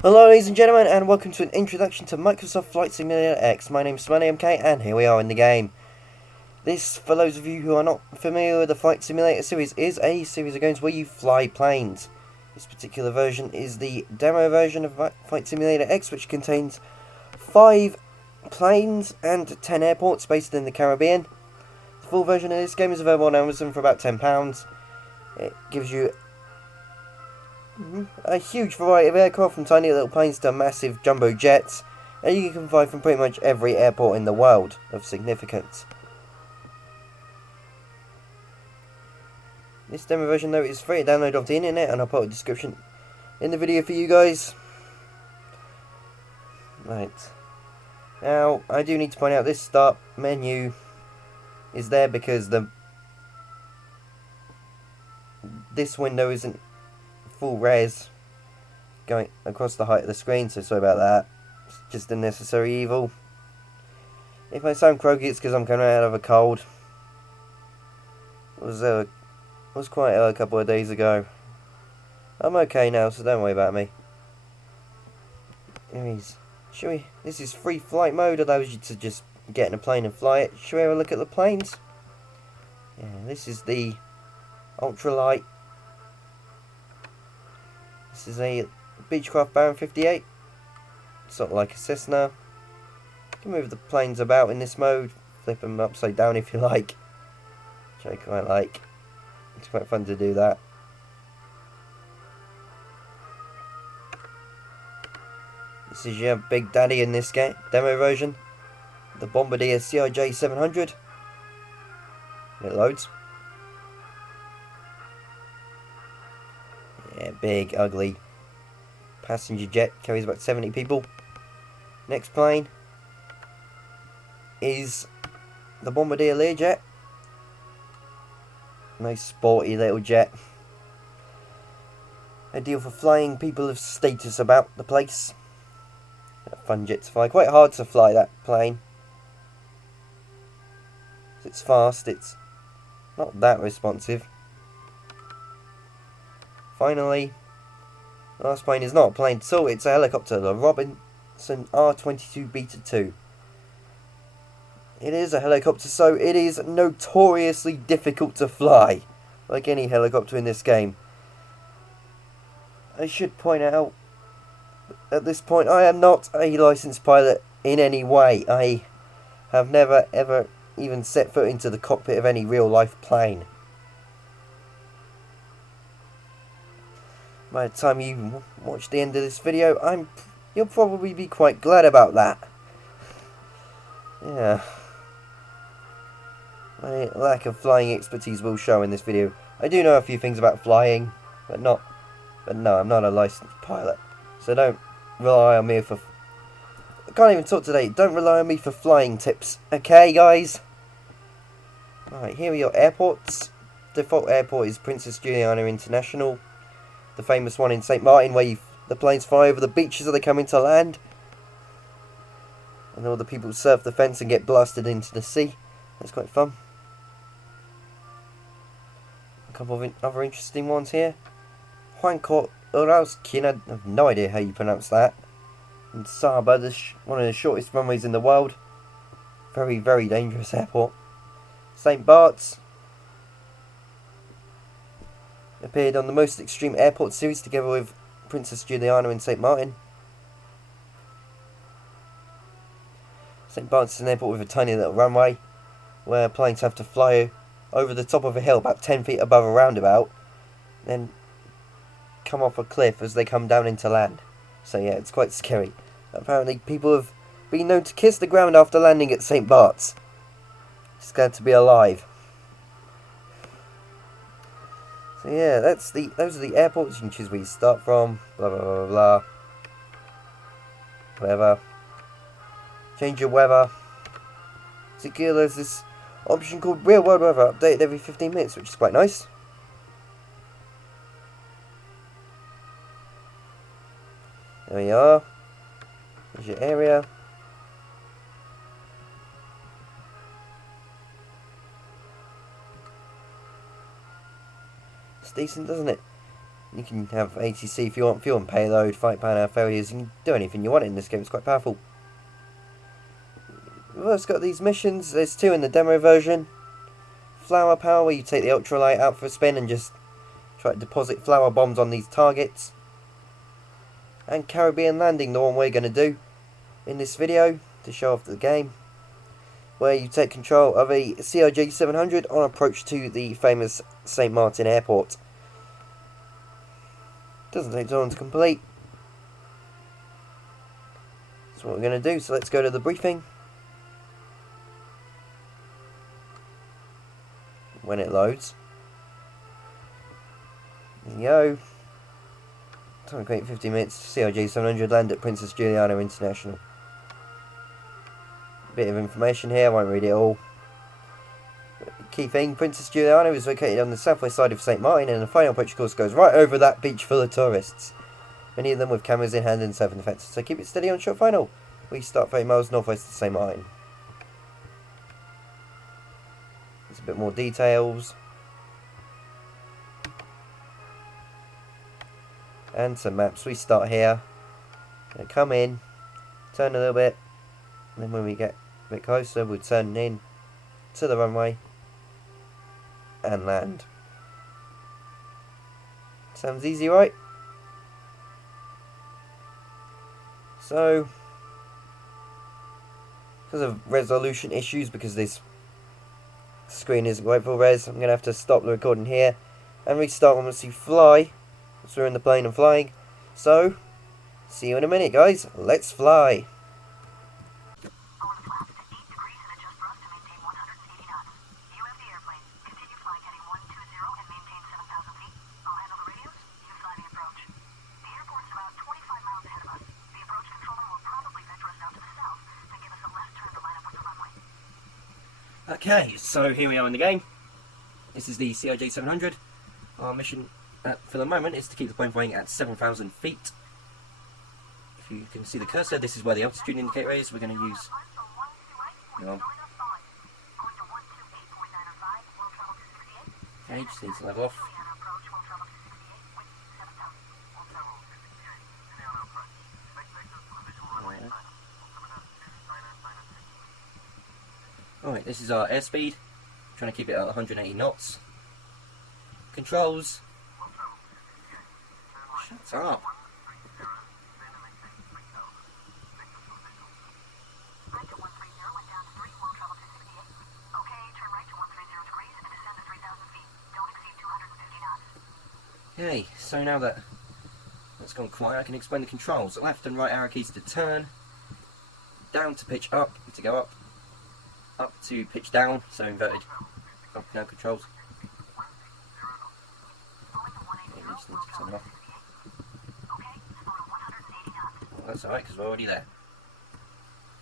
Hello ladies and gentlemen, and welcome to an introduction to Microsoft Flight Simulator X. My name's SmileyMK, and here we are in the game. This, for those of you who are not familiar with the Flight Simulator series, is a series of games where you fly planes. This particular version is the demo version of Flight Simulator X, which contains 5 planes and 10 airports based in the Caribbean. The full version of this game is available on Amazon for about £10. It gives you a huge variety of aircraft, from tiny little planes to massive jumbo jets, and you can fly from pretty much every airport in the world of significance. This demo version though is free to download off the internet, and I'll put a description in the video for you guys. Right. Now, I do need to point out this start menu is there because this window isn't full res going across the height of the screen, so sorry about that. It's just a necessary evil. If I sound croaky, it's because I'm coming out of a cold. It was quite ill a couple of days ago. I'm okay now, so don't worry about me. Anyways, this is free flight mode, allows you to just get in a plane and fly it. Shall we have a look at the planes? Yeah, this is the ultralight. This is a Beechcraft Baron 58, sort of like a Cessna. You can move the planes about in this mode, flip them upside down if you like, which I quite like. It's quite fun to do that. This is your big daddy in this game demo version, the Bombardier CIJ 700. It loads. Yeah, big, ugly passenger jet, carries about 70 people. Next plane is the Bombardier Learjet. Nice sporty little jet. Ideal for flying people of status about the place. A fun jet to fly. Quite hard to fly that plane. It's fast, it's not that responsive. Finally, the last plane is not a plane at all, it's a helicopter, the Robinson R-22 Beta 2. It is a helicopter, so it is notoriously difficult to fly, like any helicopter in this game. I should point out, at this point, I am not a licensed pilot in any way. I have never ever even set foot into the cockpit of any real life plane. By the time you watch the end of this video, you'll probably be quite glad about that. Yeah. My lack of flying expertise will show in this video. I do know a few things about flying, but no, I'm not a licensed pilot. So don't rely on me for... I can't even talk today. Don't rely on me for flying tips. Okay, guys? Alright, here are your airports. Default airport is Princess Juliana International. The famous one in St. Martin, where the planes fly over the beaches as they come into land. And all the people surf the fence and get blasted into the sea. That's quite fun. A couple of other interesting ones here. Huancourt Uralskin, I have no idea how you pronounce that. And Saba, one of the shortest runways in the world. Very, very dangerous airport. St. Bart's. Appeared on the Most Extreme Airport series together with Princess Juliana in St. Martin. St. Bart's is an airport with a tiny little runway where planes have to fly over the top of a hill about 10 feet above a roundabout, then come off a cliff as they come down into land. So yeah, it's quite scary. Apparently people have been known to kiss the ground after landing at St. Bart's. Just glad to be alive. So yeah, those are the airports. You can choose where you start from. Blah blah blah blah. Whatever. Change your weather. Particularly, there's this option called Real World Weather, updated every 15 minutes, which is quite nice. There we are. There's your area. It's decent, doesn't it? You can have ATC if you want, fuel and payload, fight power failures. You can do anything you want in this game. It's quite powerful. We've also got these missions. There's 2 in the demo version. Flower power, where you take the ultralight out for a spin and just try to deposit flower bombs on these targets. And Caribbean landing, the one we're going to do in this video to show off the game, where you take control of a CRJ 700 on approach to the famous St. Martin Airport. Doesn't take too long to complete. That's what we're going to do, so let's go to the briefing. When it loads. There you go. Time to wait 15 minutes. CRJ 700 land at Princess Juliana International. Bit of information here, I won't read it all. Key thing, Princess Juliana is located on the southwest side of St. Martin, and the final approach course goes right over that beach full of tourists. Many of them with cameras in hand and self-defense, so keep it steady on short final. We start 30 miles northwest of St. Martin. There's a bit more details. And some maps. We start here. Gonna come in, turn a little bit, and then when we get a bit closer, we'll turn in to the runway and land. Sounds easy, right? So, because of resolution issues, because this screen isn't great for res, I'm going to have to stop the recording here and restart when we see fly, once we're in the plane and flying. So, see you in a minute, guys. Let's fly. Okay, so here we are in the game. This is the CRJ 700. Our mission for the moment is to keep the plane flying at 7,000 feet. If you can see the cursor, this is where the altitude indicator is. We're going to use... Okay, just needs to level off. Alright, this is our airspeed. Trying to keep it at 180 knots. Controls. Shut up. Okay, so now that that's gone quiet, I can explain the controls. Left and right arrow keys to turn. Down to pitch up, to go up. Up to pitch down, so inverted up and down controls. Okay, we just need to turn it off. Well, that's alright because we're already there.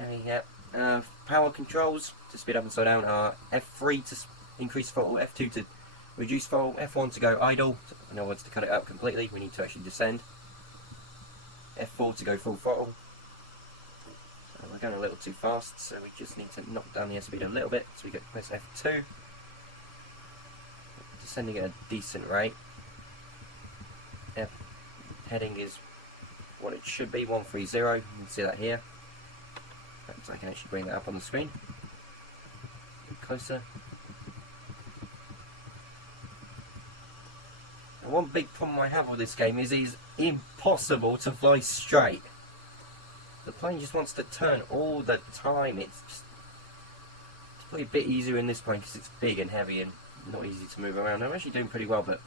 Okay, yeah. Power controls to speed up and slow down are F3 to increase throttle, F2 to reduce throttle, F1 to go idle, in other words to cut it up completely, we need to actually descend. F4 to go full throttle. We're going a little too fast, so we just need to knock down the airspeed a little bit, so we get press F2. Descending at a decent rate. F heading is what it should be, 130, you can see that here. Perhaps I can actually bring that up on the screen. Closer. And one big problem I have with this game is it's impossible to fly straight. The plane just wants to turn all the time. It's probably a bit easier in this plane because it's big and heavy and not easy to move around. I'm actually doing pretty well, but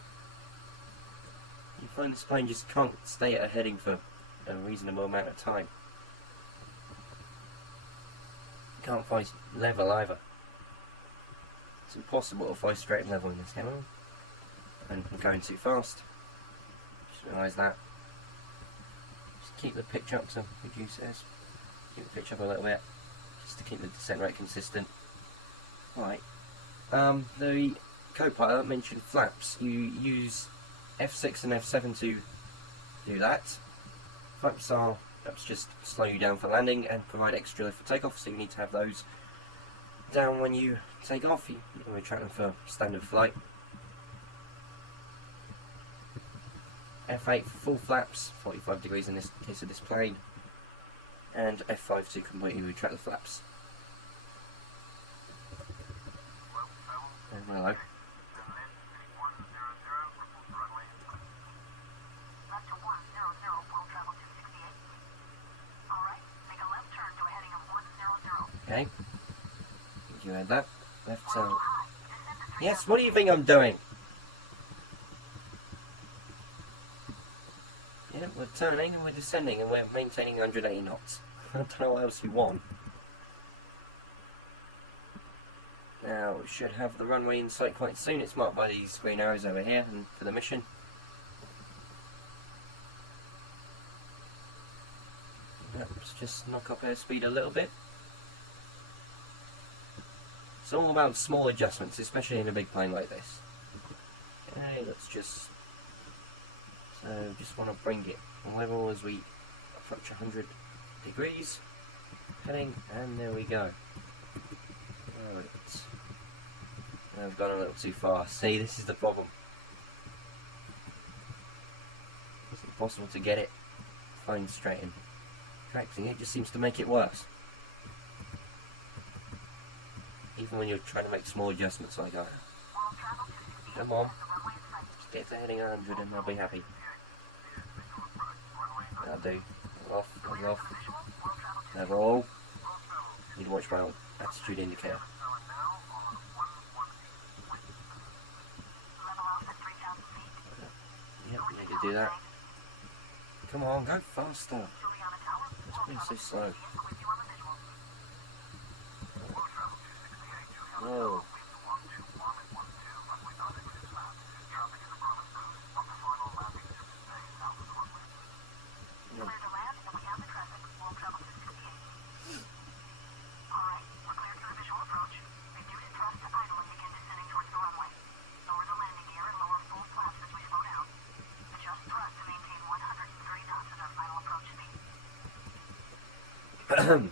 you find this plane just can't stay at a heading for a reasonable amount of time. You can't fly level either. It's impossible to fly straight and level in this game. And I'm going too fast. Just realised that. Keep the pitch up to reduce this. Keep the pitch up a little bit, just to keep the descent rate consistent. Right. The co-pilot mentioned flaps. You use F6 and F7 to do that. Flaps just slow you down for landing and provide extra lift for takeoff, so you need to have those down when you take off. You retract them for standard flight. F8 for full flaps, 45 degrees in this case of this plane, and F5 to completely retract the flaps. And hello. Okay. You heard that? Left turn. Yes, what do you think I'm doing? Yeah, we're turning and we're descending and we're maintaining 180 knots. I don't know what else you want. Now, we should have the runway in sight quite soon. It's marked by these green arrows over here and for the mission. Let's just knock up airspeed a little bit. It's all about small adjustments, especially in a big plane like this. Okay, let's just... So, just want to bring it on level as we approach 100 degrees. Heading, and there we go. Right. I've gone a little too far. See, this is the problem. It's impossible to get it flying straight in. Tracking it just seems to make it worse. Even when you're trying to make small adjustments like that. Come on. Just get to heading 100 and I'll be happy. That'll do. Level off. Level. Need to watch my attitude indicator. Yep, need to do that. Come on, go faster. It's been so slow. Whoa.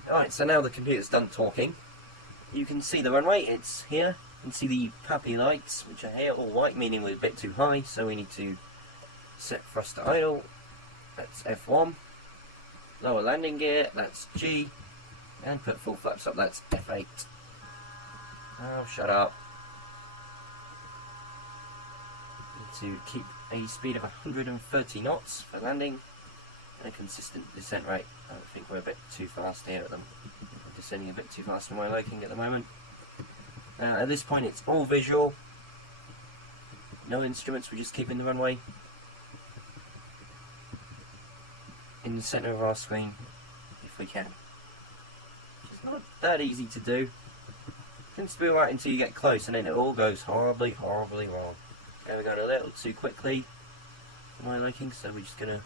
Alright, so now the computer's done talking. You can see the runway, it's here. You can see the puppy lights, which are here, all white, meaning we're a bit too high, so we need to set thrust to idle. That's F1. Lower landing gear, that's G. And put full flaps up, that's F8. Oh, shut up. Need to keep a speed of 130 knots for landing. And a consistent descent rate. I think we're a bit too fast here at them. We're descending a bit too fast for my liking at the moment. At this point it's all visual. No instruments, we're just keeping the runway in the centre of our screen if we can. It's not that easy to do. It tends to be right until you get close and then it all goes horribly, horribly wrong. Okay, we're going a little too quickly for my liking, so we're just going to...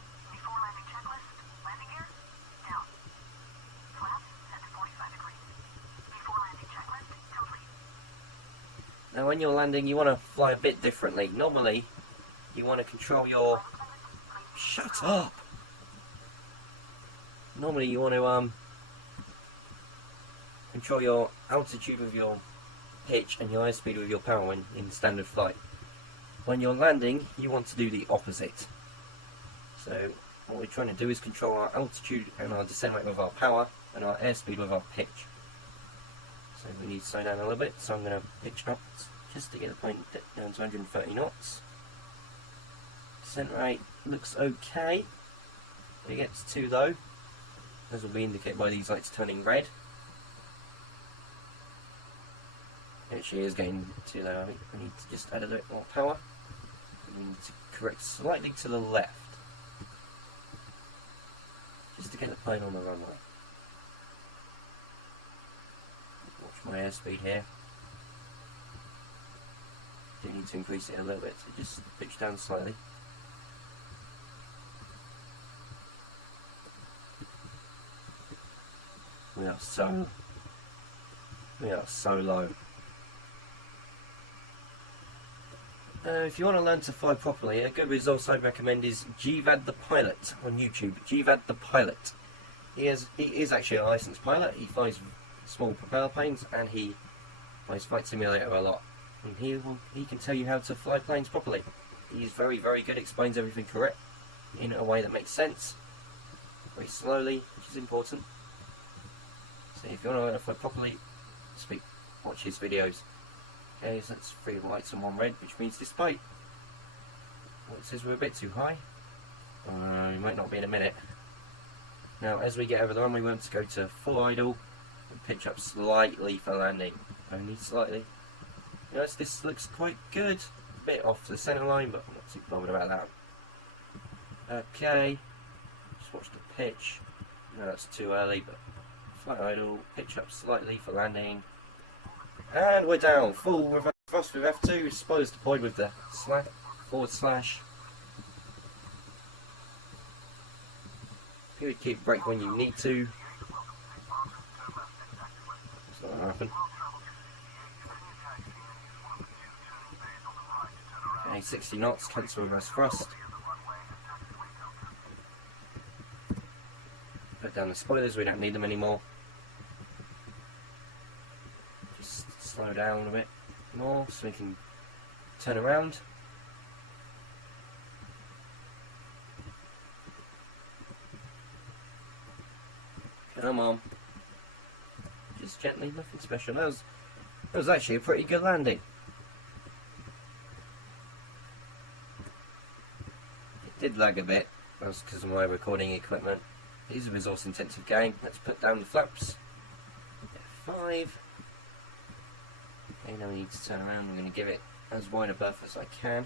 Now when you're landing you want to fly a bit differently. Normally you want to control your... Shut up! Normally you want to control your altitude with your pitch and your airspeed with your power when in standard flight. When you're landing you want to do the opposite. So what we're trying to do is control our altitude and our descent rate with our power and our airspeed with our pitch. So we need to slow down a little bit, so I'm going to pitch up just to get the plane down to 130 knots. Descent rate looks okay. If it gets too low, as will be indicated by these lights turning red. It actually is getting too low. I need to just add a little more power. We need to correct slightly to the left, just to get the plane on the runway. Watch my airspeed here. Do need to increase it a little bit, so just pitch down slightly. We are so low. If you want to learn to fly properly, a good resource I'd recommend is GVAD the Pilot on YouTube. GVAD the Pilot. He is actually a licensed pilot. He flies small propeller planes and he plays Flight Simulator a lot. And he can tell you how to fly planes properly. He's very, very good, explains everything in a way that makes sense, very slowly, which is important. So if you want to fly properly, watch his videos. Okay, so that's 3 whites and 1 red, which means despite what it says we're a bit too high, we might not be in a minute. Now as we get over the runway, we want to go to full idle and pitch up slightly for landing, only slightly. Notice this looks quite good, a bit off the centre line, but I'm not too bothered about that. Okay, just watch the pitch. No, that's too early, but flight idle, pitch up slightly for landing. And we're down, full reverse thrust with F2, spoilers deployed with the //. You would keep brake when you need to. It's not going to happen. Okay, 60 knots, cancel reverse thrust. Put down the spoilers, we don't need them anymore. Just slow down a bit more so we can turn around. Come on. Just gently, nothing special. That was actually a pretty good landing. It did lag a bit. That was because of my recording equipment. It is a resource intensive game. Let's put down the flaps. F5. Okay, now we need to turn around. I'm going to give it as wide a berth as I can.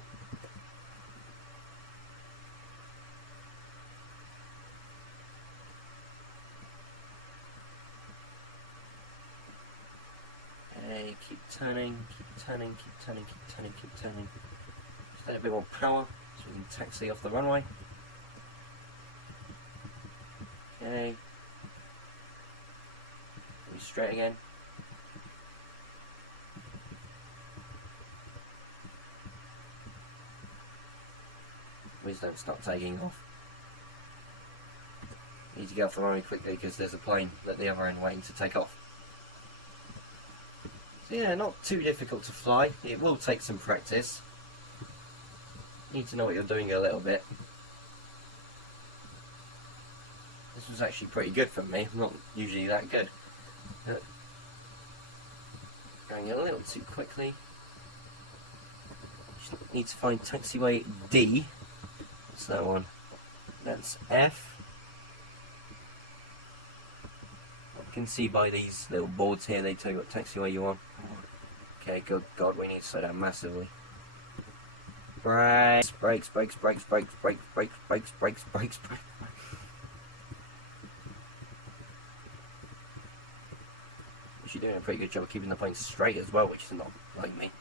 Okay, keep turning, keep turning, keep turning, keep turning, keep turning. Just add a bit more power so we can taxi off the runway. Okay. Be straight again. Please don't stop taking off. Need to get off the runway quickly because there's a plane at the other end waiting to take off. So yeah, not too difficult to fly. It will take some practice. Need to know what you're doing a little bit. This was actually pretty good for me. I'm not usually that good. Going a little too quickly. Just need to find taxiway D. What's that one? That's F. You can see by these little boards here, they tell you what taxiway you're on. Okay, good God, we need to slow down massively. Brakes, brakes, brakes, brakes, brakes, brakes, brakes, brakes, brakes, brakes, brakes. You're doing a pretty good job of keeping the plane straight as well, which is not like me.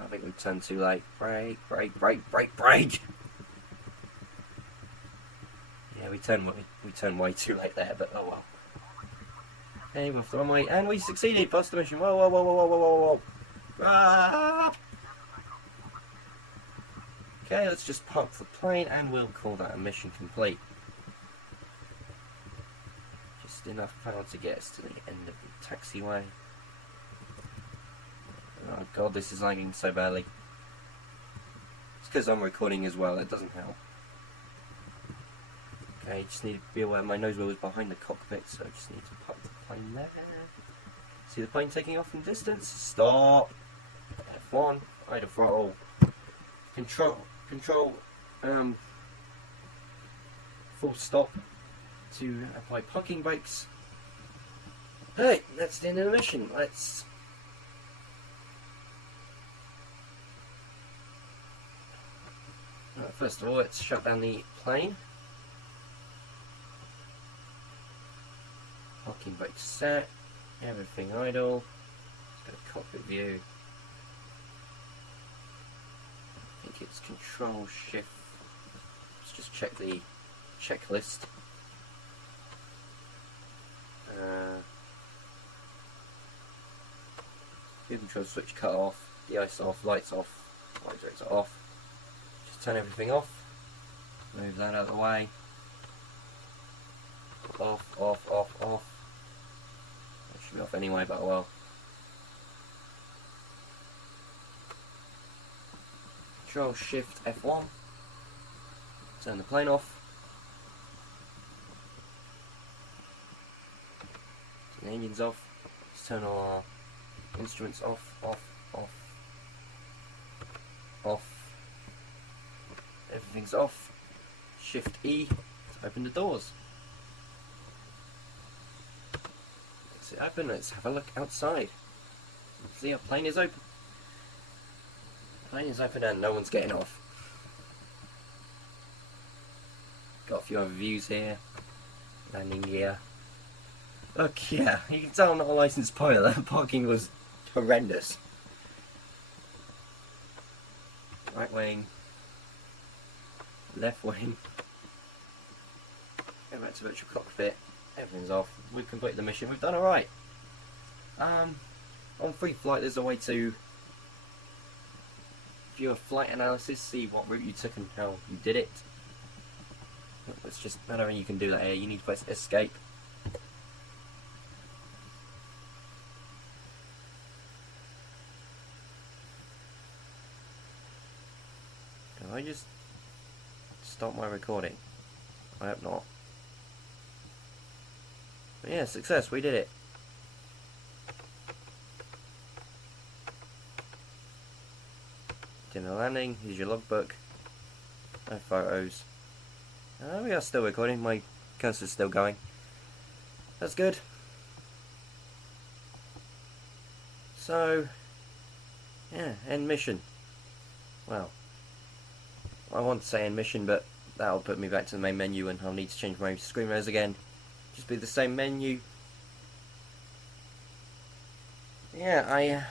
I think we've turned too late. Brake, brake, brake, brake, brake! Yeah, we turned way too late there, but oh well. Okay, we're off the runway, and we succeeded! Past the mission. Whoa, whoa, whoa, whoa, whoa, whoa, whoa, whoa! Ah! Okay, let's just park the plane, and we'll call that a mission complete. Just enough power to get us to the end of the taxiway. Oh God, this is lagging so badly. It's because I'm recording as well, it doesn't help. Okay, just need to be aware my nose wheel is behind the cockpit, so I just need to park the plane there. See the plane taking off in distance? Stop! F1, idle throttle. Control, full stop to apply parking brakes. Hey, that's the end of the mission. Let's... First of all, let's shut down the plane. Parking brakes set. Everything idle. Let's go to cockpit view. I think it's Control Shift. Let's just check the checklist. View control switch cut off. De-ice off. Lights off. Light director off. Turn everything off, move that out of the way, off, off, off, off. That should be off anyway, but well. Control Shift F1, Turn the plane off. Turn the engines off. Let's turn all our instruments off. Everything's off. Shift E to open the doors. Let's it open. Let's have a look outside. See, our plane is open. Plane is open and no one's getting off. Got a few other views here. Landing gear. Look, yeah, you can tell I'm not a licensed pilot. That parking was horrendous. Right wing. Left wing. Go back to virtual cockpit. Everything's off. We've completed the mission. We've done alright. On free flight there's a way to view a flight analysis, see what route you took and how you did it. It's just, I don't think you can do that here. You need to press escape. Can I just stop my recording? I hope not. But yeah, success, we did it. Dinner landing, here's your logbook. No photos. We are still recording, my cursor's still going. That's good. So, yeah, end mission. Well, I want to say end mission, but that'll put me back to the main menu and I'll need to change my screen readers again. Just be the same menu. Yeah,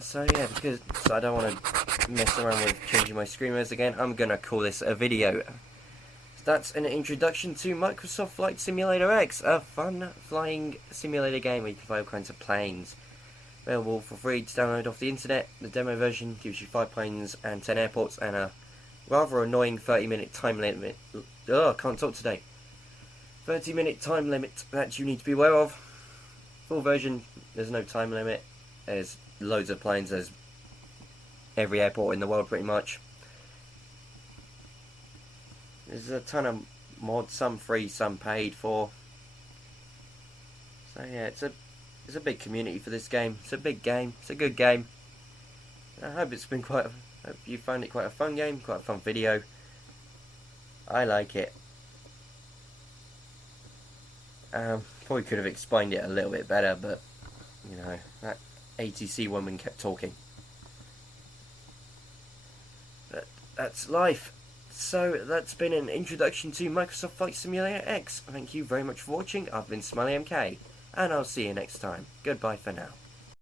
so yeah, because I don't want to mess around with changing my screen readers again, I'm going to call this a video. So that's an introduction to Microsoft Flight Simulator X, a fun flying simulator game where you can fly all kinds of planes. Available for free to download off the internet. The demo version gives you 5 planes and 10 airports and a rather annoying 30-minute time limit. Oh, I can't talk today. 30-minute time limit that you need to be aware of. Full version, there's no time limit. There's loads of planes. There's every airport in the world pretty much. There's a ton of mods, some free, some paid for. So yeah, it's a big community for this game. It's a big game. It's a good game. I hope hope you found it quite a fun game, quite a fun video. I like it. Probably could have explained it a little bit better, but you know, that ATC woman kept talking. But that's life. So that's been an introduction to Microsoft Flight Simulator X. Thank you very much for watching. I've been Smiley MK, and I'll see you next time. Goodbye for now.